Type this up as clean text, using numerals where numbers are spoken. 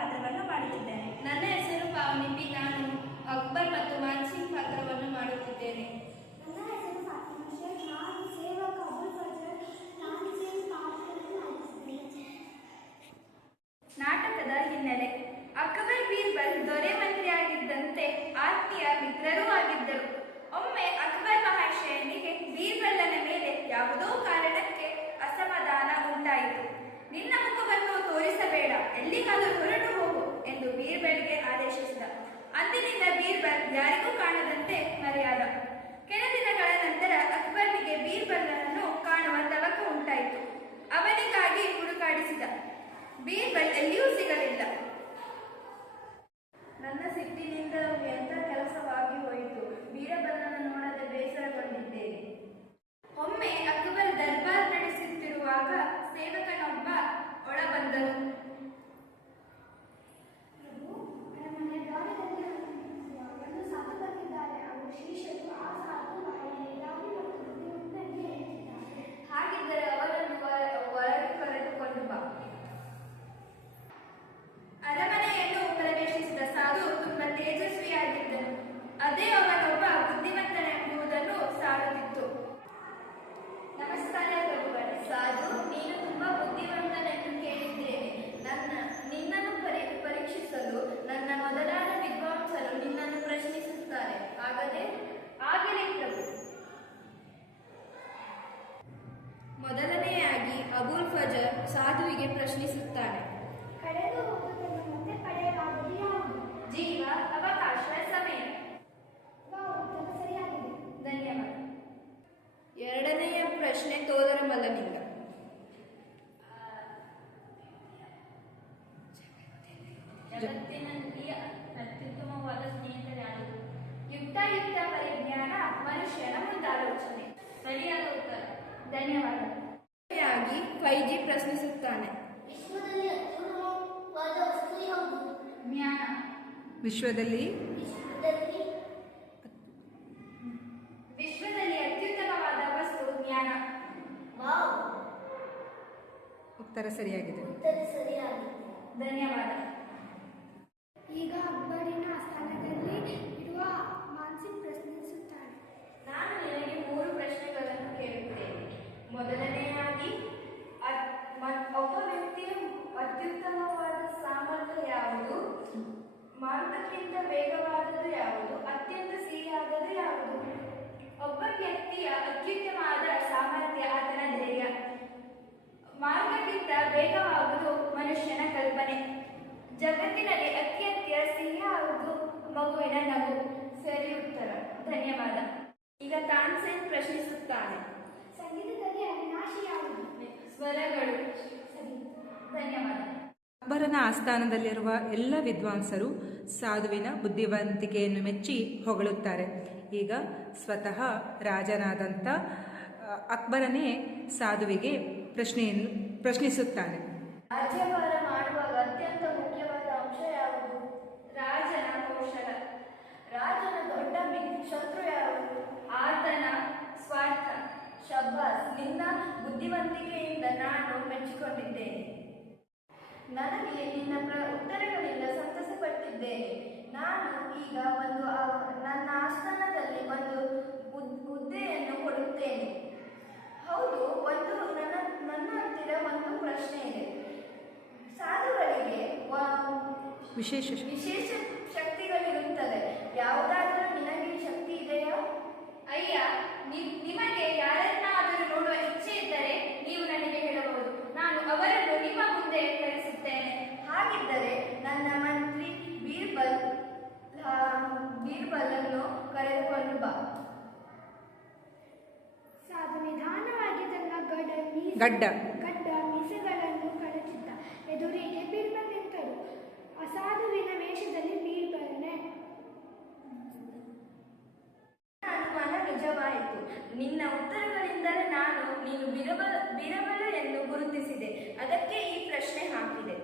ಪಾತ್ರವನ್ನು ಮಾಡುತ್ತಿದ್ದೇನೆ. ನನ್ನ ಹೆಸರು ಪಾವನಿ ಪಿ. ನಾನು ಅಕ್ಬರ್ ಮತ್ತು ಮಾನ್ಸಿಂಗ್ ಪಾತ್ರವನ್ನು ಮಾಡುತ್ತಿದ್ದೇನೆ. ನನ್ನ ಹೆಸರು ಫಾತಿಮಾ ಶೇಖ್. ನಾನು ಸೇವಕ ಅಬುಲ್ ಫಜಲ್ ಮಾನ್ಸಿಂಗ್ ಪಾತ್ರವನ್ನು ಮಾಡುತ್ತಿದ್ದೇನೆ. ನಾಟಕದ ಹಿನ್ನೆಲೆ. ಅಕ್ಬರ್ ಬೀರ್ಬಲ್ ದೊರೆ ಮಂತ್ರಿಯಾಗಿದ್ದಂತೆ ಆತ್ಮೀಯ ಮಿತ್ರರೂ ಆಗಿದ್ದರು. ಒಮ್ಮೆ ಅಕ್ಬರ್ ಮಹಾಶಯನಿಗೆ ಬೀರ್ಬಲ್ಲನ ಮೇಲೆ ಯಾವುದೋ ಕಾರಣಕ್ಕೆ ಅಸಮಾಧಾನ ಉಂಟಾಯಿತು. ನಿನ್ನ ಮುಖವನ್ನು ತೋರಿಸಬೇಡ, ಎಲ್ಲಿಗಾದರೂ ಹೊರಟು ಹೋಗು ಎಂದು ಬೀರ್ಬಲ್ಗೆ ಆದೇಶಿಸಿದ. ಅಂದಿನಿಂದ ಬೀರ್ಬಲ್ ಯಾರಿಗೂ ಕಾಣದಂತೆ ಮರೆಯಾದ. ಕೆಲ ದಿನಗಳ ನಂತರ ಅಕ್ಬರ್ನಿಗೆ ಬೀರ್ಬಲನನ್ನು ಕಾಣುವ ತವಕ ಉಂಟಾಯಿತು. ಅವನಿಗಾಗಿ ಹುಡುಕಾಡಿಸಿದ. ಬೀರ್ಬಲ್ ಎಲ್ಲಿಯೂ ಸಿಗಲಿಲ್ಲ. ನನ್ನ ಸಿಟ್ಟಿನಿಂದ ಎಂಥ ಕೆಲಸವಾಗಿ ಹೋಯಿತು. ಬೀರ್ಬಲನ ನೋಡದೆ ಬೇಸರಗೊಂಡಿದ್ದೇನೆ. ಒಮ್ಮೆ ಅಕ್ಬರ್ ದರ್ಬಾರ್ ನಡೆಸುತ್ತಿರುವಾಗ ಸೇವಕನೊಬ್ಬ ಒಳಬಂದನು. ಪ್ರಭು, ಅರಮನೆ ದ್ವಾರದಲ್ಲಿ ಒಂದು ಸಾಧು ಬಂದಿದ್ದಾರೆ. ಅವರು ಶಿಷ್ಯರು ಆ ಸಾಧು ಬಾಯಿಯಲ್ಲಿ ದಾರಿ ಮತ್ತು ಬುದ್ಧಿವಂತನಿಗೆ ಹೇಳ್ತಿದ್ದಾರೆ. ಹಾಗಿದ್ದರೆ ಅವರನ್ನು ಒಳಗೆ ಕರೆದುಕೊಂಡು ಬಾ. ಅರಮನೆಯನ್ನು ಪ್ರವೇಶಿಸಿದ ಸಾಧು ತುಂಬಾ ತೇಜಸ್ವಿಯಾಗಿದ್ದನು. ಅದೇ ಅವನೊಬ್ಬ ಬುದ್ಧಿವಂತನೆಂಬುದನ್ನು ಸಾರುತ್ತಿತ್ತು. ನಮಸ್ಕಾರ ಪ್ರಭುಗಳೇ. ಸಾಧು, ನೀನು ತುಂಬಾ ಬುದ್ಧಿವಂತನೆಂದು ಕೇಳಿದ್ದೇನೆ. ನಿನ್ನನ್ನು ಪರೀಕ್ಷಿಸಲು ನನ್ನ ಮೊದಲಾದ ವಿದ್ವಾಂಸರು ನಿನ್ನನ್ನು ಪ್ರಶ್ನಿಸುತ್ತಾರೆ. ಆಗಲಿ ಪ್ರಭು. ಮೊದಲನೆಯಾಗಿ ಅಬುಲ್ ಫಜಲ್ ಸಾಧುವಿಗೆ ಪ್ರಶ್ನಿಸುತ್ತಾನೆ. ಕಳೆದು ಹೋಗುವುದನ್ನು ಮತ್ತೆ ಪಡೆಯಲಾಗುವುದು ಯಾವುದು? ಜೀವ, ಅವಕಾಶ, ಸಮಯ. ಉತ್ತರ ಸರಿಯಾಗಿದೆ. ಧನ್ಯವಾದ. ಎರಡನೆಯ ಪ್ರಶ್ನೆ ತೋದರಮಲ್ಲನಿಂದ. ಜಗತ್ತಿನಲ್ಲಿ ಅತ್ಯುತ್ತಮವಾದ ಸ್ನೇಹಿತರು ಯಾರು? ಯುಕ್ತಾಯುಕ್ತ ಪರಿಜ್ಞಾನ, ಮನುಷ್ಯನ ಮುಂದಾಲೋಚನೆ. ಸರಿಯಾದ ಉತ್ತರ. ಧನ್ಯವಾದ. ಫೈಜಿ ಪ್ರಶ್ನಿಸುತ್ತಾನೆ. ವಿಶ್ವದಲ್ಲಿ ಅತ್ಯುತ್ತಮವಾದ ವಸ್ತು ಯಾವುದು? ಜ್ಞಾನ. ವಿಶ್ವದಲ್ಲಿ ಅತ್ಯುತ್ತಮವಾದ ವಸ್ತು ಜ್ಞಾನ. ವಾವ್, ಉತ್ತರ ಸರಿಯಾಗಿದೆ. ಉತ್ತರ ಸರಿಯಾಗಿದೆ. ಧನ್ಯವಾದ. ಈಗ ಅಕ್ಬರಿನ ಸ್ಥಾನದಲ್ಲಿ ಇರುವ ಮಾನ್ಸಿಂಗ್ ಪ್ರಶ್ನಿಸುತ್ತಾನೆ. ನಾನು ನಿನಗೆ 3 ಪ್ರಶ್ನೆಗಳನ್ನು ಕೇಳುತ್ತೇನೆ. ಮೊದಲನೆಯಾಗಿ, ಒಬ್ಬ ವ್ಯಕ್ತಿಯ ಅತ್ಯುತ್ತಮವಾದ ಸಾಮರ್ಥ್ಯ ಯಾವುದು? ಮಾರ್ಗಕ್ಕಿಂತ ವೇಗವಾದದ್ದು ಯಾವುದು? ಅತ್ಯಂತ ಸಿಹಿಯಾದದ್ದು ಯಾವುದು? ಒಬ್ಬ ವ್ಯಕ್ತಿಯ ಅತ್ಯುತ್ತಮವಾದ ಸಾಮರ್ಥ್ಯ ಆತನ ಧೈರ್ಯ. ಮಾರ್ಗಕ್ಕಿಂತ ವೇಗವಾಗುವುದು ಮನುಷ್ಯನ ಕಲ್ಪನೆ. ಜಗತ್ತಿನಲ್ಲಿ ಅತ್ಯಂತ ಸಿಹಿಯಾಗುವುದು ಮಗುವಿನ ನಗು. ಸರಿ ಉತ್ತರ. ಧನ್ಯವಾದ. ಈಗ ತಾನ್ಸೇನ್ ಪ್ರಶ್ನಿಸುತ್ತಾನೆ. ಸಂಗೀತದಲ್ಲಿ ಅವಿನಾಶಿ ಯಾವುದು? ಸ್ವರಗಳು. ಸರಿ. ಧನ್ಯವಾದ. ಅಕ್ಬರನ ಆಸ್ಥಾನದಲ್ಲಿರುವ ಎಲ್ಲ ವಿದ್ವಾಂಸರು ಸಾಧುವಿನ ಬುದ್ಧಿವಂತಿಕೆಯನ್ನು ಮೆಚ್ಚಿ ಹೊಗಳುತ್ತಾರೆ. ಈಗ ಸ್ವತಃ ರಾಜನಾದಂಥ ಅಕ್ಬರನೇ ಸಾಧುವಿಗೆ ಪ್ರಶ್ನಿಸುತ್ತಾನೆ. ರಾಜ್ಯಭಾರ ಮಾಡುವಾಗ ಅತ್ಯಂತ ಮುಖ್ಯವಾದ ಅಂಶ ಯಾವುದು? ರಾಜನ ಕೌಶಲ. ರಾಜನ ದೊಡ್ಡ ಶತ್ರು ಯಾವುದು? ಆತನ ಸ್ವಾರ್ಥ. ಶಬ್ಬಾಸ್, ನಿನ್ನ ಬುದ್ಧಿವಂತಿಕೆಯಿಂದ ನಾನು ಮೆಚ್ಚಿಕೊಂಡಿದ್ದೇನೆ. ನನಗೆ ನಿನ್ನ ಉತ್ತರಗಳಿಂದ ಸಂತಸಪಟ್ಟಿದ್ದೇನೆ. ನಾನು ಈಗ ನನ್ನ ಆಸ್ಥಾನದಲ್ಲಿ ಒಂದು ಹುದ್ದೆಯನ್ನು ಕೊಡುತ್ತೇನೆ. ಹೌದು, ನನ್ನ ಹತ್ತಿರ ಒಂದು ಪ್ರಶ್ನೆ ಇದೆ. ಸಾಧುಗಳಿಗೆ ವಿಶೇಷ ಶಕ್ತಿಗಳಿರುತ್ತದೆ. ಯಾವುದಾದರೂ ನಿನಗೆ ಶಕ್ತಿ ಇದೆಯಾ? ಅಯ್ಯ, ನಿಮಗೆ ಯಾರನ್ನಾದರೂ ನೋಡುವ ಇಚ್ಛೆ ಇದ್ದರೆ ನೀವು ನನಗೆ ಹೇಳಬಹುದು. ನಾನು ಅವರನ್ನು ನಿಮ್ಮ ಮುಂದೆ ಕಳಿಸುತ್ತೇನೆ. ಹಾಗಿದ್ದರೆ ನನ್ನ ಮಂತ್ರಿ ಬೀರ್ಬಲನ್ನು ಕರೆದುಕೊಂಡು ಬಾ. ಸಾಧು ನಿಧಾನವಾಗಿ ತನ್ನ ಗಡ್ಡ ಮೀಸೆಗಳನ್ನು ಕಳಚಿದ್ದ. ಎದುರಿಗೆ ಬೀರ್ಬಲ್ ನಿಂತರು. ಅಸಾಧುವಿನ ವೇಷದಲ್ಲಿ ಬೀರ್ಬಲನೇ. ಅನುಮಾನ ನಿಜವಾಯಿತು. ನಿನ್ನ ಉತ್ತರಗಳಿಂದಲೇ ನೀನು ಬಿರಬಲ ಎಂದು ಗುರುತಿಸಿದೆ. ಅದಕ್ಕೆ ಈ ಪ್ರಶ್ನೆ ಹಾಕಿದೆ.